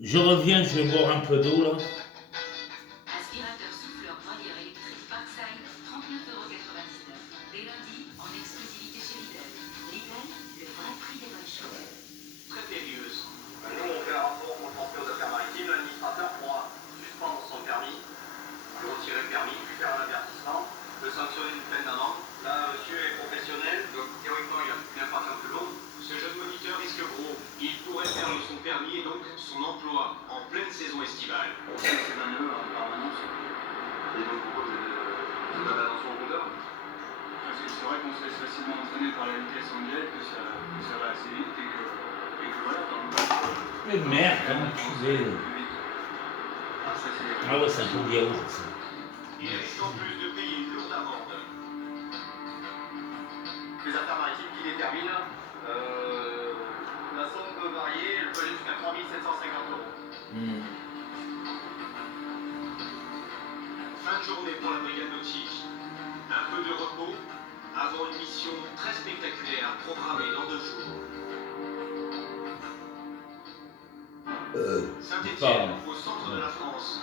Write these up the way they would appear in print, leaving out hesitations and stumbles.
Je reviens, je vais boire un peu d'eau là. Aspirateur souffleur broyeur électrique Parkside, 39,99 €. Dès lundi, en exclusivité chez Lidl. Lidl, le vrai prix des bonnes choses. Très périlleuse. Nous, on fait un rapport pour le transfert aux affaires maritimes. L'administrateur pourra suspendre son permis, lui retirer le permis, lui faire un avertissement, le sanctionner d'une peine d'amende. Là, monsieur est professionnel, donc théoriquement, il a une infraction plus lourde. Ce jeune moniteur risque gros. Il pourrait perdre son permis et donc son emploi en pleine saison estivale. C'est un nœud en permanence. Et donc, pourquoi vous avez attention au compteur? Parce que c'est vrai qu'on se laisse facilement entraîner par la vitesse anglaise, que ça va assez vite et que voilà. Mais merde, comment tu fais? Ah ouais, c'est un peu de yaourt ça. Il risque en plus de payer une lourde amende. Les affaires maritimes qui déterminent, la somme peut varier, elle peut aller jusqu'à 3 750 €. Fin de journée pour la brigade nautique. Un peu de repos avant une mission très spectaculaire programmée dans 2 jours. Saint-Étienne, au centre de la France.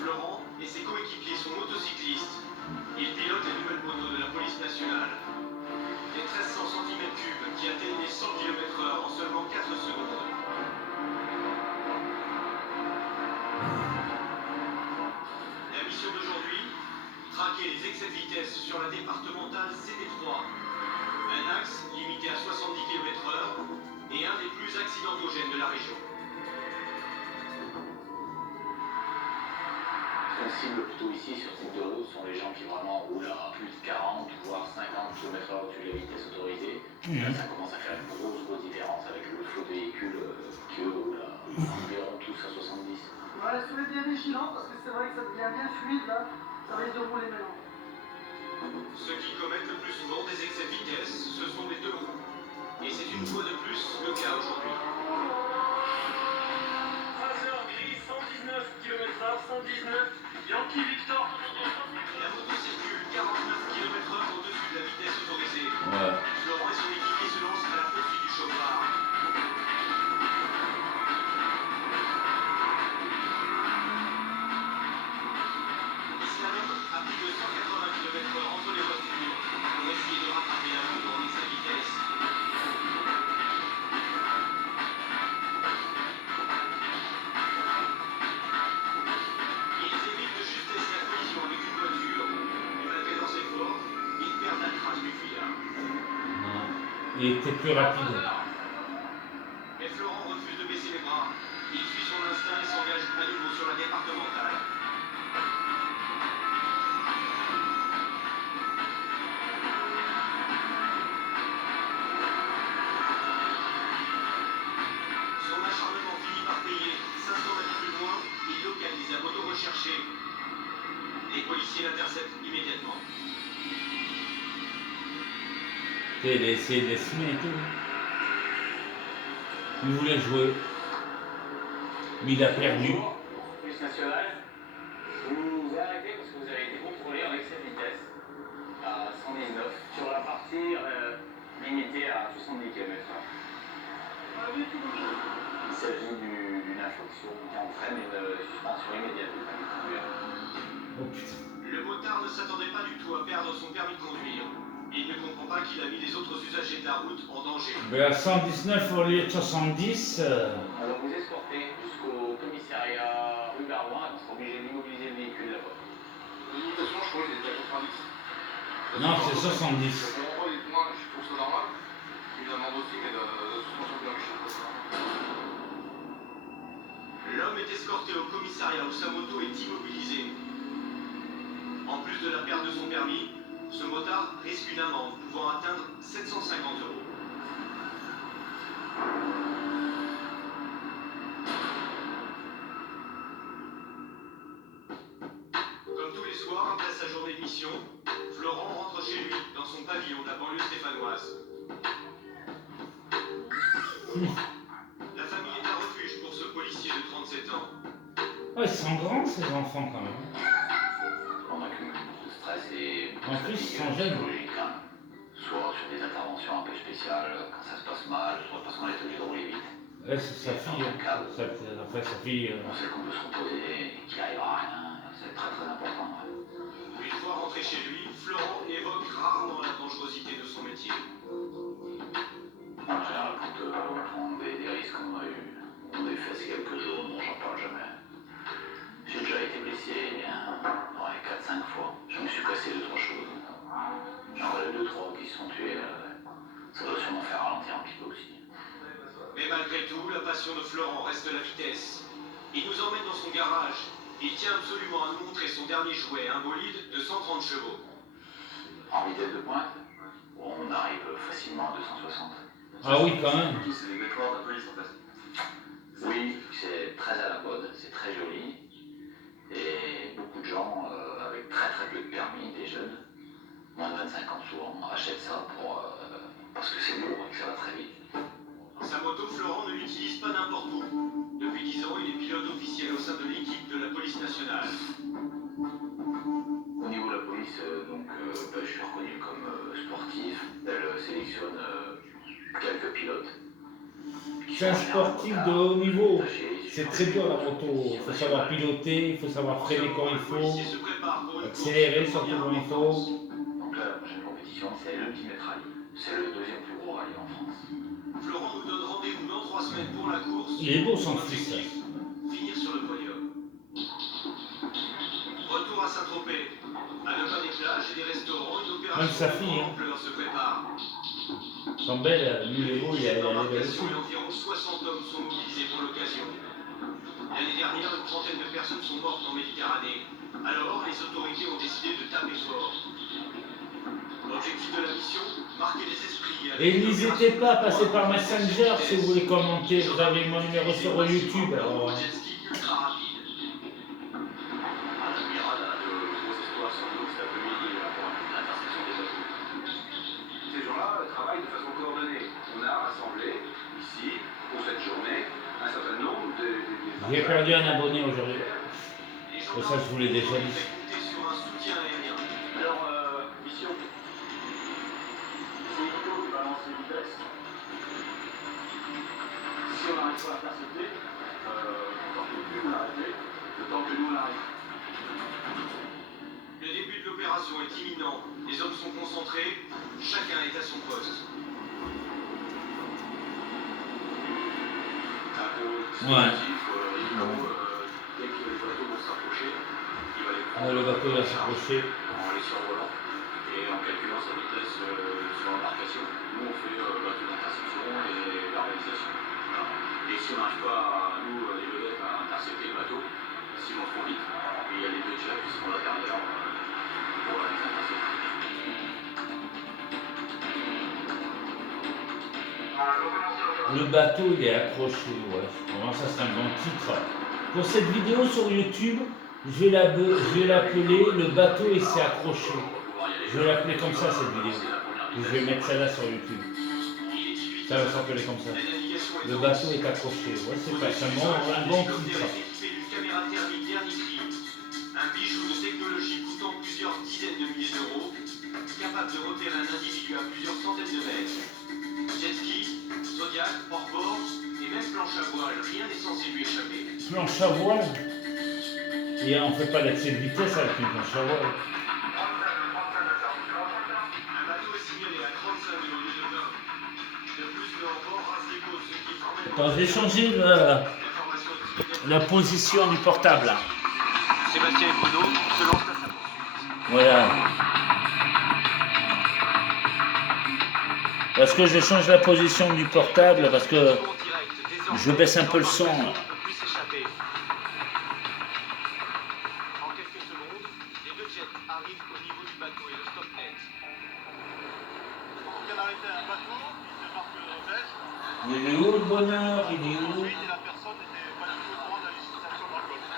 Florent et ses coéquipiers sont motocyclistes. Ils pilotent les nouvelles motos de la police nationale. Les 1300 cm3 qui atteignent les 100 km/h en seulement 4 secondes. La mission d'aujourd'hui, traquer les excès de vitesse sur la départementale CD3. Un axe limité à 70 km/h et un des plus accidentogènes de la région. On cible plutôt ici sur ce type de route sont les gens qui vraiment roulent à plus de 40 voire 50 km/h au-dessus de la vitesse autorisée. Là, ça commence à faire une grosse différence avec le flot de véhicules qui eux roulent à environ tous à 70. Ouais, soyez bien vigilants parce que c'est vrai que ça devient bien fluide là, ça risque de rouler maintenant. Ceux qui commettent le plus souvent des excès de vitesse, ce sont les deux roues. Et c'est une fois de plus le cas aujourd'hui. Phaseur gris, 119 km/h, 119, Yankee Victor. La moto circule 49 km/h au-dessus de la vitesse autorisée. Ouais. Florent et son équipier se lancent à la poursuite du chauffard. Ils s'arrêtent à plus de 180 km/h entre les voitures pour essayer de rattraper la moto en excès de vitesse. Ils évitent de justesse la collision avec une voiture, mais malgré leurs efforts, ils perdent la trace du fuyard. Non. Il était plus rapide. Mais Florent refuse de baisser les bras. Il suit son instinct et s'engage à nouveau sur la départementale. Son acharnement finit par payer. 500 mètres plus loin, il localise la moto recherchée. Les policiers l'interceptent immédiatement. Il a essayé de les semer et tout. Il voulait jouer. Mais il a perdu. Police nationale, vous vous arrêtez parce que vous avez été contrôlé en excès de vitesse à 119 sur la partie limitée à 70 km/h. Il s'agit d'une infraction qui entraîne une suspension immédiate du permis de conduire. Oh putain. Le motard ne s'attendait pas du tout à perdre son permis de conduire. Il ne comprend pas qu'il a mis les autres usagers de la route en danger. Mais à 119 au lieu de 70. Alors vous escortez jusqu'au commissariat rue Barouin et on sera obligé d'immobiliser le véhicule là-bas. L'imitation, je crois qu'il était à 90. Non, c'est 70. Moi, je trouve ça normal. Une amende aussi, mais de suspension de permis, je trouve ça. L'homme est escorté au commissariat où sa moto est immobilisée. En plus de la perte de son permis, ce motard risque une amende pouvant atteindre 750 €. Comme tous les soirs, après sa journée de mission, Florent rentre chez lui, dans son pavillon de la banlieue stéphanoise. La famille est un refuge pour ce policier de 37 ans. Oh, ils sont grands ces enfants quand même. On accumule beaucoup de stress et beaucoup En de plus, ils fatigue sont jeunes. psychologique, soit sur des interventions un peu spéciales quand ça se passe mal, soit parce qu'on est obligé de rouler vite. c'est sa fille. Enfin, sa fille. On sait qu'on peut se reposer, qu'il n'arrivera à rien, c'est très très important. Ouais. Une fois rentré chez lui, Florent évoque rarement la dangerosité de son métier. En général, quand on prend des risques qu'on a eu, on a fait ces quelques jours, dont j'en parle jamais. J'ai déjà été blessé, ouais, 4-5 fois. Je me suis cassé 2-3 choses. J'en ai 2-3 qui se sont tués. Ça doit sûrement faire ralentir un petit peu aussi. Mais malgré tout, la passion de Florent reste la vitesse. Il nous emmène dans son garage. Il tient absolument à nous montrer son dernier jouet, un bolide de 130 chevaux. En vitesse de pointe, on arrive facilement à 260. Ah oui, quand même. C'est les mémoires de police en fait. Oui, c'est très à la mode, c'est très joli. Et beaucoup de gens avec très très peu de permis, des jeunes, moins de 25 ans souvent, achètent ça parce que c'est beau et que ça va très vite. Sa moto, Florent ne l'utilise pas n'importe où. Depuis 10 ans, il est pilote officiel au sein de l'équipe de la police nationale. Au niveau de la police, je suis reconnu comme sportif. Elle sélectionne quelques pilotes. C'est un sportif de haut niveau. C'est très dur la moto. Il faut savoir piloter, il faut savoir freiner quand il faut, accélérer surtout quand il faut. Donc là, la prochaine compétition, c'est l'Ultimate Rally. C'est le deuxième plus gros rallye en France. Florent nous donne rendez-vous dans 3 semaines pour la course. Il est beau son fils. Finir sur le podium. Retour à Saint-Tropez. À 9 pas des plages et des restaurants, une opération Même sa fille, hein. ampleur se prépare. Son belle, lui, il est beau, il a Dans les belles l'embarcation, aussi. environ 60 hommes sont mobilisés pour l'occasion. L'année dernière, une trentaine de personnes sont mortes en Méditerranée. Alors, les autorités ont décidé de taper fort. L'objectif de la mission, marquer les esprits. Et n'hésitez pas à passer par Messenger si vous voulez commenter. Vous avez mon numéro sur YouTube. Alors, Jet ski ultra rapide. À l'Admiral, on a de grosses histoires sur l'eau cet après-midi pour l'intersection des bateaux. Ces gens-là travaillent de façon coordonnée. On a rassemblé ici, pour cette journée, un certain nombre de... j'ai perdu un abonné aujourd'hui. Et ça, je vous l'ai déjà dit. Sur un soutien aérien. Alors, mission. C'est Nico qui va lancer une vitesse. Si on n'arrive pas à intercepter, on ne peut plus l'arrêter, le temps que nous on arrive. Le début de l'opération est imminent. Les hommes sont concentrés. Chacun est à son poste. Un peu Ouais. Dès que les bateaux vont s'approcher, il va les prendre. Le bateau va s'approcher. En les survolant et en calculant sa vitesse sur l'embarcation. Nous on fait bateau d'interception et l'organisation. Voilà. Et si on n'arrive pas, nous, les vedettes, à intercepter le bateau, s'ils vont trop vite, il y a les deux jets qui seront là derrière pour les intercepter. Le bateau, il est accroché. Ouais. Vraiment, ça, c'est un bon titre. Pour cette vidéo sur YouTube, je vais l'appeler Le bateau et s'est accroché. Je vais l'appeler comme ça, cette vidéo. Et je vais mettre celle-là sur YouTube. Ça va s'appeler comme ça. Le bateau est accroché. Ouais, c'est pas un bon titre. Une caméra thermique dernier cri. Un bijou de technologie coûtant plusieurs dizaines de milliers d'euros, capable de repérer un individu à plusieurs centaines de mètres. Jet ski, Zodiac, hors-bord et même planche à voile, rien n'est censé lui échapper. Planche à voile. Et on ne fait pas l'excès de vitesse avec une planche à voile. Un bateau est signalé à 35 au lieu de 20. De plus, le hors-bord rase les côtes, ce qui forme Attends, je vais changer la position du portable. Sébastien et Bruno se lancent à sa poursuite. Voilà. Parce que je change la position du portable parce que je baisse un peu le son. En quelques secondes, les deux jets arrivent au niveau du bateau et le stop net. On vient d'arrêter un bateau, il se marque belge. Il est où le bonheur? Il est où? Ensuite, la personne n'était pas du tout au courant de la législation dans le golfe.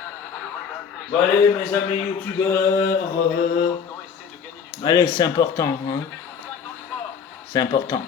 Bon allez mes amis youtubeurs, allez c'est important, hein. C'est important.